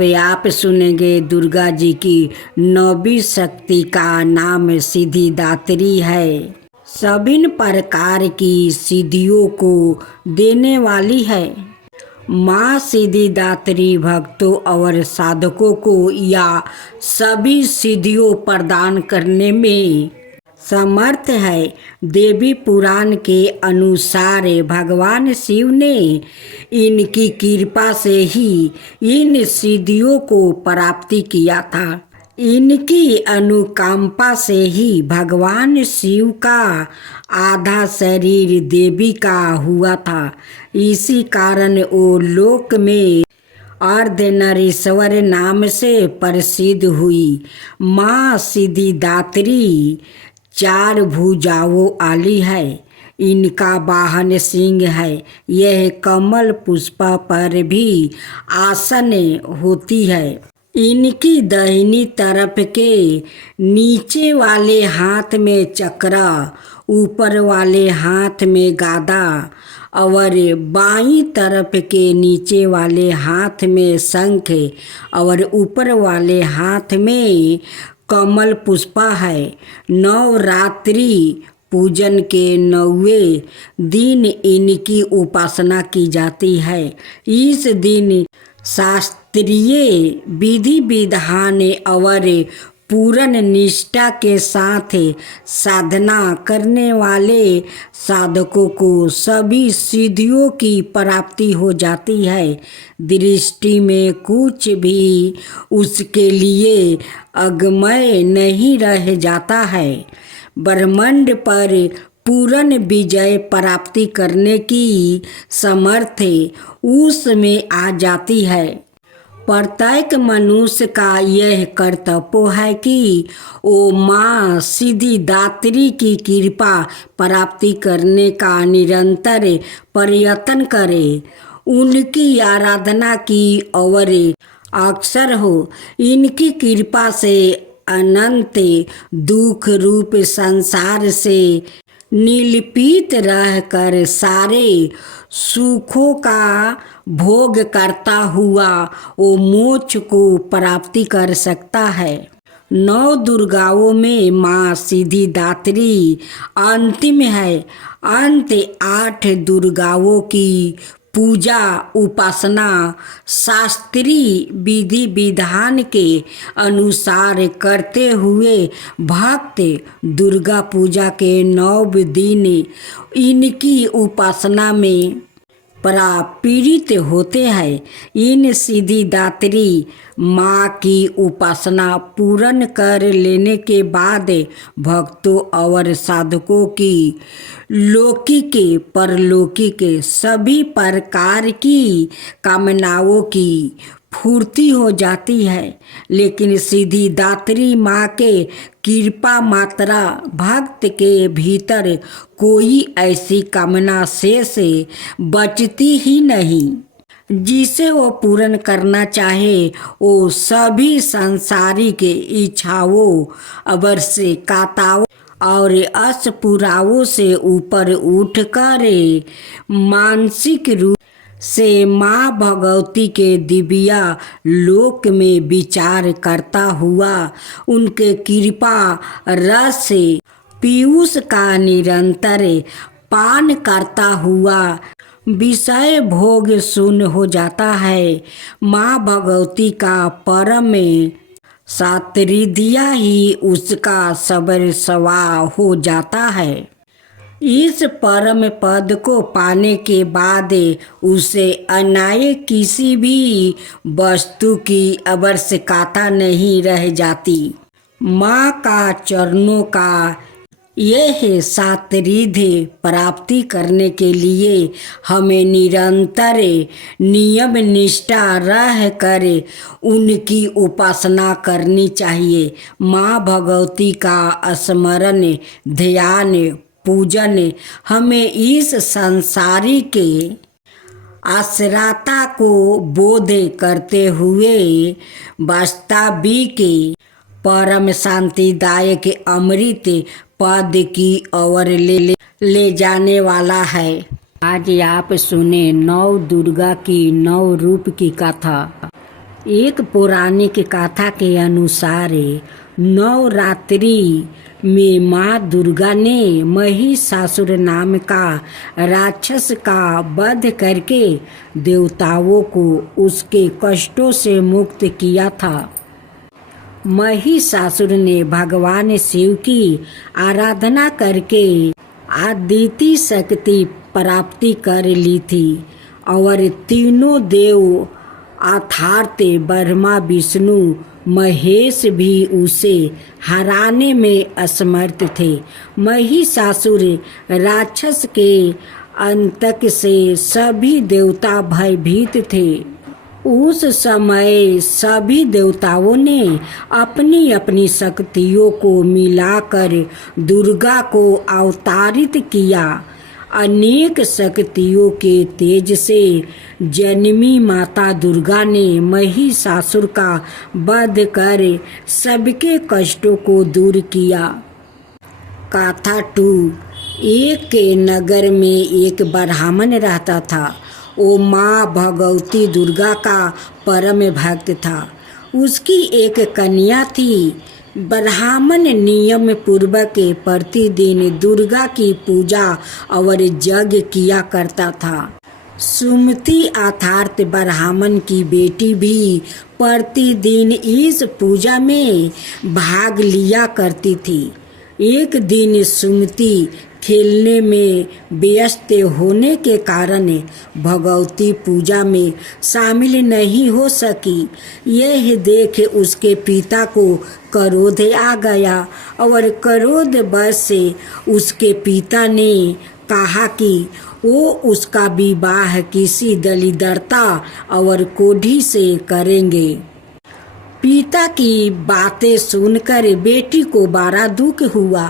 पे आप सुनेंगे दुर्गा जी की नौवीं शक्ति का नाम सिद्धिदात्री है। सभी प्रकार की सिद्धियों को देने वाली है। माँ सिद्धिदात्री भक्तों और साधकों को या सभी सिद्धियों प्रदान करने में समर्थ है। देवी पुराण के अनुसार भगवान शिव ने इनकी कृपा से ही इन सिद्धियों को प्राप्ति किया था। इनकी अनुकंपा से ही भगवान शिव का आधा शरीर देवी का हुआ था। इसी कारण वो लोक में अर्धनारीश्वर नाम से प्रसिद्ध हुई। माँ सिद्धिदात्री 4 भुजाओं वाली है। इनका वाहन सिंह है। यह कमल पुष्प पर भी आसन होती है। इनकी दाहिनी तरफ के नीचे वाले हाथ में चक्र, ऊपर वाले हाथ में गादा और बाईं तरफ के नीचे वाले हाथ में शंख और ऊपर वाले हाथ में कमल पुष्पा है। नवरात्रि पूजन के 9वें दिन इनकी उपासना की जाती है। इस दिन शास्त्रीय विधि विधान और पूर्ण निष्ठा के साथ साधना करने वाले साधकों को सभी सिद्धियों की प्राप्ति हो जाती है। दृष्टि में कुछ भी उसके लिए अगम्य नहीं रह जाता है। ब्रह्मांड पर पूर्ण विजय प्राप्ति करने की समर्थ उसमें आ जाती है। प्रत्येक मनुष्य का यह कर्तव्य है कि वो माँ सिद्धिदात्री की कृपा प्राप्ति करने का निरंतर प्रयत्न करे, उनकी आराधना की और अक्सर हो। इनकी कृपा से अनंत दुख रूप संसार से निर्लिप्त रहकर सारे सुखों का भोग करता हुआ वो मोक्ष को प्राप्ति कर सकता है। 9 दुर्गाओं में माँ सिद्धिदात्री अंतिम है। अंत 8 दुर्गाओं की पूजा उपासना शास्त्रीय विधि विधान के अनुसार करते हुए भक्त दुर्गा पूजा के 9 दिन इनकी उपासना में पीड़ित होते हैं। इन सिद्धिदात्री माँ की उपासना पूर्ण कर लेने के बाद भक्तों और साधकों की लौकिक परलौकिक सभी प्रकार की कामनाओं की पूर्ति हो जाती है। लेकिन सिद्धिदात्री माँ के कृपा मात्रा भक्त के भीतर कोई ऐसी कामना शेष बचती ही नहीं जिसे वो पूर्ण करना चाहे। वो सभी सांसारिक इच्छाओं, आवश्यकताओं और अस्पुराओं से ऊपर उठकर मानसिक रूप से माँ भगवती के दिव्य लोक में विचार करता हुआ उनके कृपा रस पीयूष का निरंतर पान करता हुआ विषय भोग शून्य हो जाता है। माँ भगवती का परम सात्रिध्य ही उसका सर्वस्वा हो जाता है। इस परम पद को पाने के बाद उसे अन्य किसी भी वस्तु की आवश्यकता नहीं रह जाती। माँ का चरणों का यह सात्रिध्य प्राप्ति करने के लिए हमें निरंतर नियम निष्ठा रह कर उनकी उपासना करनी चाहिए। माँ भगवती का स्मरण ध्यान पूजन हमें इस संसारिक आश्रयता को बोध करते हुए वास्तविक परम शांतिदायक अमृत पद की ओर ले जाने वाला है। आज आप सुने 9 दुर्गा की 9 रूप की कथा। एक पौराणिक कथा के अनुसार नवरात्रि में माँ दुर्गा ने महिषासुर नाम का राक्षस का वध करके देवताओं को उसके कष्टों से मुक्त किया था। महिषासुर ने भगवान शिव की आराधना करके अद्वितीय शक्ति प्राप्ति कर ली थी और तीनों देव अर्थात ब्रह्मा विष्णु महेश भी उसे हराने में असमर्थ थे। महिषासुर राक्षस के अंतक से सभी देवता भयभीत थे। उस समय सभी देवताओं ने अपनी अपनी शक्तियों को मिलाकर दुर्गा को अवतारित किया। अनेक शक्तियों के तेज से जन्मी माता दुर्गा ने महिषासुर का वध कर सबके कष्टों को दूर किया। कथा 2। एक के नगर में एक ब्राह्मण रहता था। वो माँ भगवती दुर्गा का परम भक्त था। उसकी एक कन्या थी। ब्राह्मण नियम पूर्वक प्रतिदिन दुर्गा की पूजा और यज्ञ किया करता था। सुमति अर्थात ब्राह्मण की बेटी भी प्रतिदिन इस पूजा में भाग लिया करती थी। एक दिन सुमति खेलने में व्यस्त होने के कारण भगवती पूजा में शामिल नहीं हो सकी। यह देख उसके पिता को क्रोध आ गया और क्रोध वश से उसके पिता ने कहा कि वो उसका विवाह किसी दलिद्रता और कोढ़ी से करेंगे। पिता की बातें सुनकर बेटी को बड़ा दुख हुआ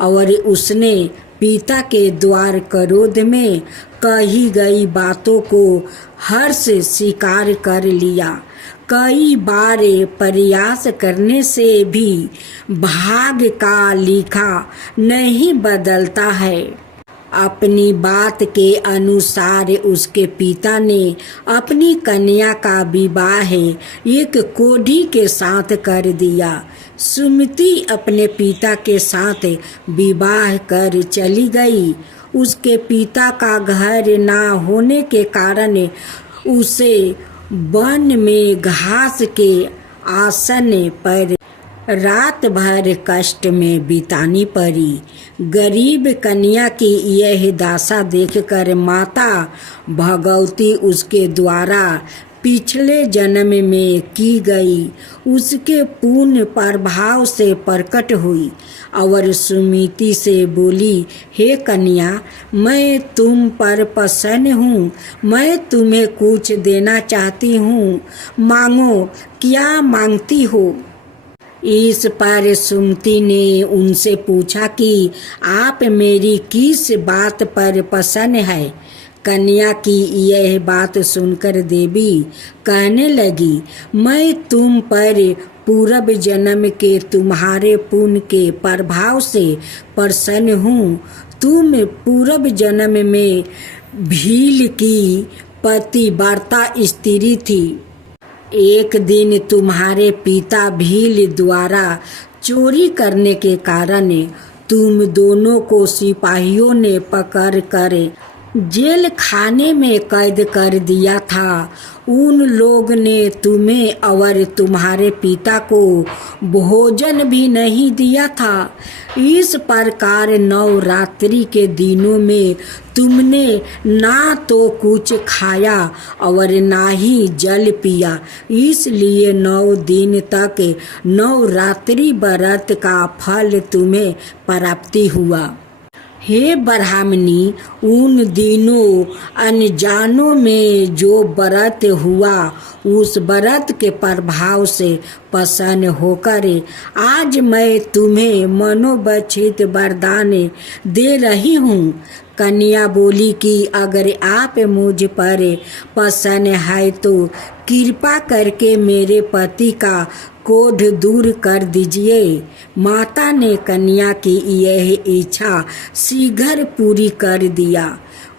और उसने पिता के द्वार क्रोध में कही गई बातों को हर्ष स्वीकार कर लिया। कई बार प्रयास करने से भी भाग्य का लिखा नहीं बदलता है। अपनी बात के अनुसार उसके पिता ने अपनी कन्या का विवाह एक कोढ़ी के साथ कर दिया। सुमति अपने पिता के साथ विवाह कर चली गई। उसके पिता का घर ना होने के कारण उसे वन में घास के आसन पर रात भर कष्ट में बितानी पड़ी। गरीब कन्या की यह दशा देखकर माता भगवती उसके द्वारा पिछले जन्म में की गई उसके पुण्य प्रभाव से प्रकट हुई और सुमति से बोली, हे कन्या, मैं तुम पर प्रसन्न हूँ। मैं तुम्हें कुछ देना चाहती हूँ। मांगो, क्या मांगती हो? इस पर सुमति ने उनसे पूछा कि आप मेरी किस बात पर प्रसन्न है। कन्या की यह बात सुनकर देवी कहने लगी, मैं तुम पर पूर्व जन्म के तुम्हारे पुण्य के प्रभाव से प्रसन्न हूँ। तुम पूर्व जन्म में भील की पतिव्रता स्त्री थी। एक दिन तुम्हारे पिता भील द्वारा चोरी करने के कारण तुम दोनों को सिपाहियों ने पकड़ कर जेल खाने में कैद कर दिया था। उन लोग ने तुम्हें और तुम्हारे पिता को भोजन भी नहीं दिया था। इस प्रकार नवरात्रि के दिनों में तुमने ना तो कुछ खाया और ना ही जल पिया। इसलिए 9 दिन तक नवरात्रि व्रत का फल तुम्हें प्राप्ति हुआ। हे ब्राह्मणी, उन दिनों अनजानों में जो व्रत हुआ उस व्रत के प्रभाव से प्रसन्न होकर आज मैं तुम्हें मनोवांछित वरदान दे रही हूँ। कन्या बोली कि अगर आप मुझ पर प्रसन्न है तो कृपा करके मेरे पति का क्रोध दूर कर दीजिए। माता ने कन्या की यह इच्छा शीघ्र पूरी कर दिया।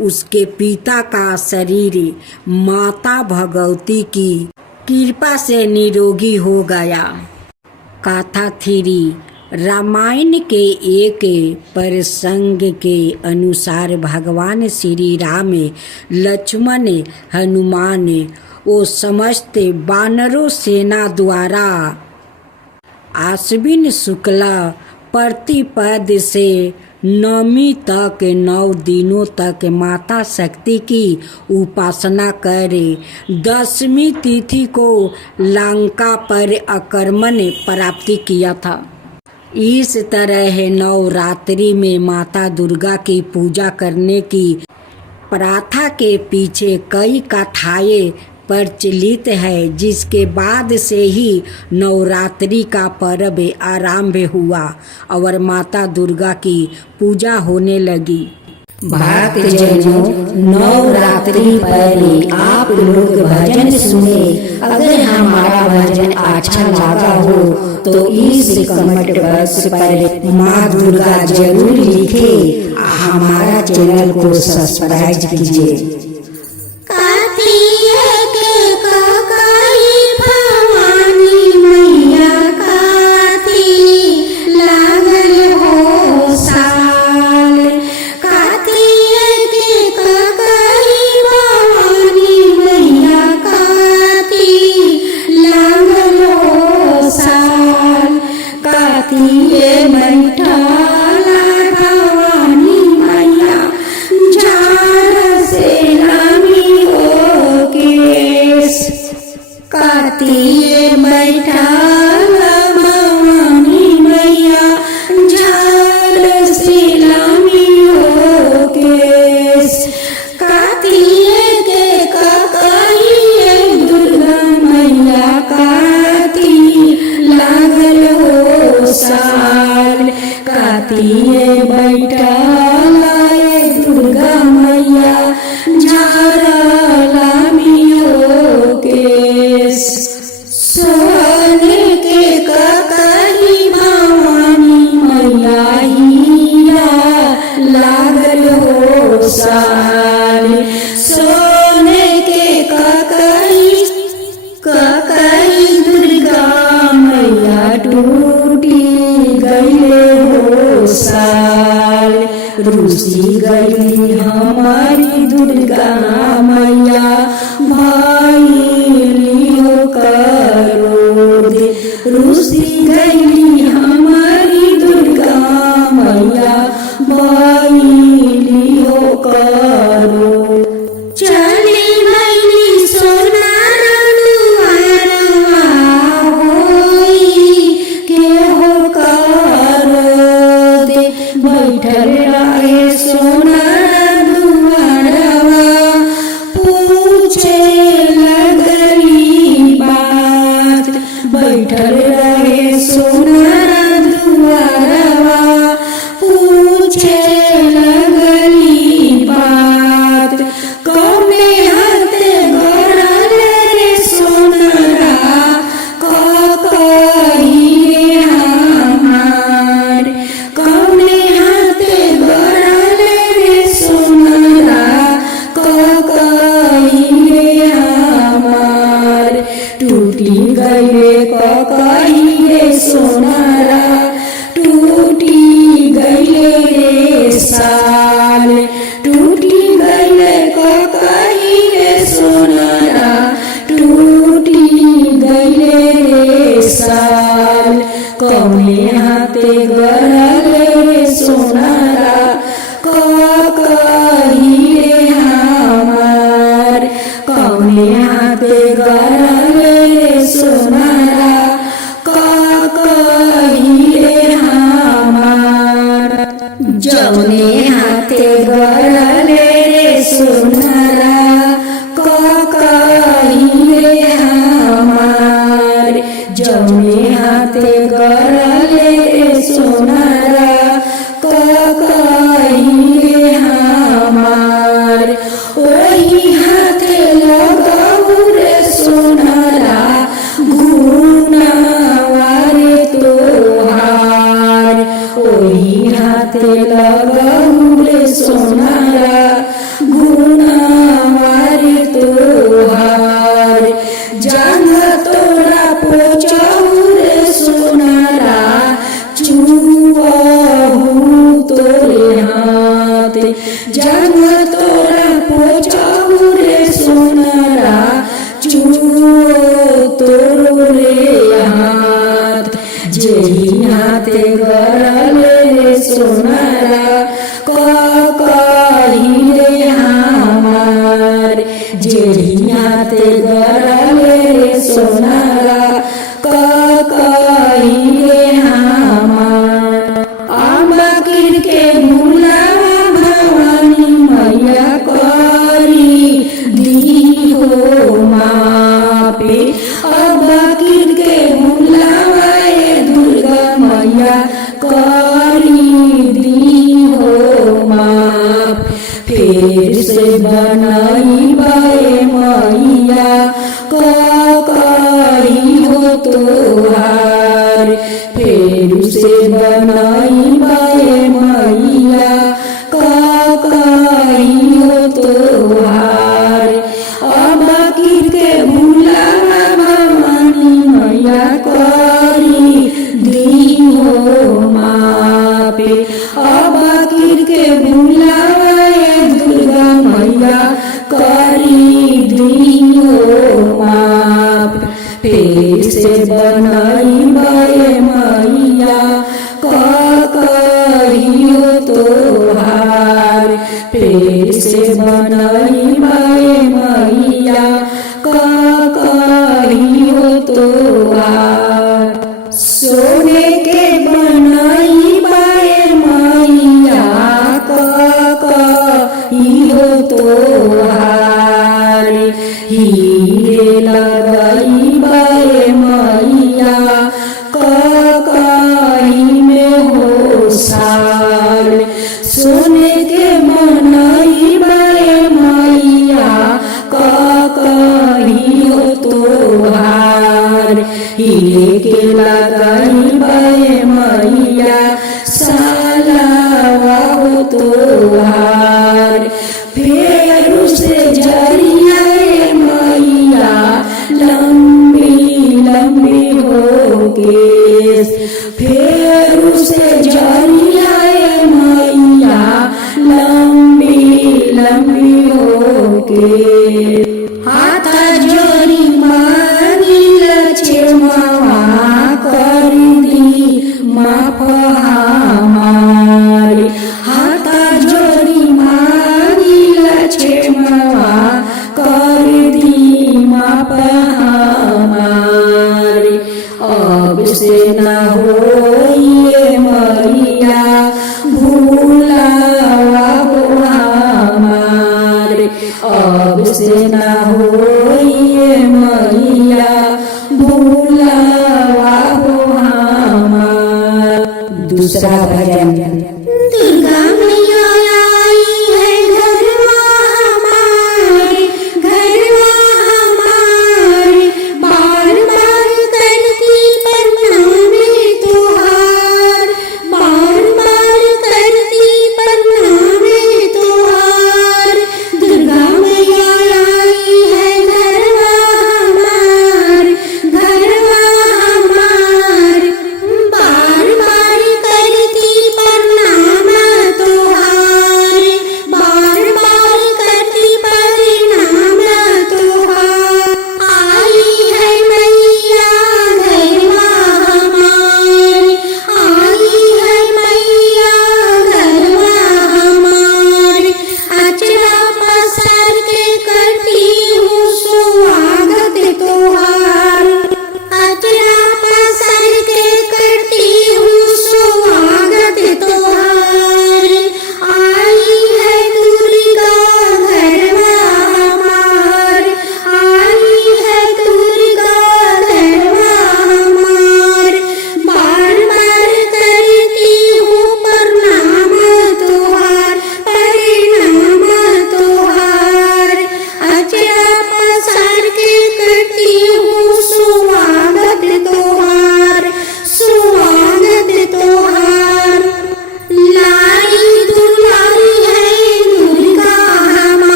उसके पिता का शरीर माता भगवती की कृपा से निरोगी हो गया। कथा 3 रामायण के एक प्रसंग के अनुसार भगवान श्री राम, लक्ष्मण, हनुमान वो समस्त वानरों सेना द्वारा आश्विन शुक्ला प्रतिपद से नवमी तक 9 दिनों तक माता शक्ति की उपासना करे 10वीं तिथि को लंका पर आक्रमण प्राप्ति किया था। इस तरह नवरात्रि में माता दुर्गा की पूजा करने की प्रथा के पीछे कई कथाएं प्रचलित है, जिसके बाद से ही नवरात्रि का पर्व आरंभ हुआ और माता दुर्गा की पूजा होने लगी। भक्तजनों, नवरात्रि पर आप लोग भजन सुने। अगर हमारा भजन अच्छा लगा हो तो इस कमेंट बॉक्स पर माँ दुर्गा जरूर लिखे। हमारा चैनल को सब्सक्राइब कीजिए। रूसी गई हमारी दुर्गा मैया, भाई करो दे। रूसी गई हमारी दुर्गा मैया, भाई करो। चली मैनी सोना दुआरवा होई के हो करो दे। बैठल रहे सोना दुआरवा, पूछे लगली बात। बैठल रहे सोना दुआरवा, पूछे लगली बात। कौने हाथे गड़ल रे सोनरा, कही रे हमार। कौने हाथे गड़ल रे सोनरा, कही रे हमार। टूटी गईले कही रे सोनरा, टूटी गईले रे साल। टूटी गईले कही रे सोनरा, टूटी गईले रे साल। कौने हाथे गड़ल रे सोनरा, कही रे हमार। कौने हाथे गड़ल रे सोनरा, कही रे हमार। जौने हाथे गड़ल रे सोनरा, कही रे हमार। जौने हाथे गड़ल रे सोनरा, कही रे हमार। ओही हाथे लगाऊ रे सोनरा, गुनावा रे तोहार। ओही हाथे लगाऊ रे सोनरा, गुनावा रे तोहार। जान जाऊ रे सोनारा चुओ तोरो रे हाथ जेही हाथे गरले रे सोनारा कही रे हमार जेही हाथे गरले रे सोनारा कही रे हमार आबाकिर के भूलावा भवानी मैया करी दी हो मापे आबाकिर के भूलावा दुर्गा मैया करी दी हो माप फिर से बनाई बाए मैया कही हो तोहार फिर से बनाई बाए मैया कही हो तोहार आबाकिर के भूलावा भवानी मैया करी दी हो मापे आबाकिर के भूलावा दुर्गा मैया करी दी हो माप फिर से बनाई बाए मैया कही हो तोहार फिर से बनाई बाए मैया कही हो तोहार सोने के बनाई बाए मैया कही हो तोहार हीरे लगाई बाए मैया कही में हो साल सोने के बनाई बाए मैया कही हो तोहार हीरे के लगाई बाए मैया सालावा हो तोहार फिर से जरिया मैया लंबी लंबी हो केस फिर से जरिया मैया लंबी लंबी हो के हाथ जोड़ी मांगिल क्षमा कर दी माफ हमारे हाथ जोड़ी मांगिल क्षमा कर दी माफ हमारे अब से न होइए मैया भूलावा हो हमारे अब से न होइए मैया भूलावा हो हमारे दूसरा भजन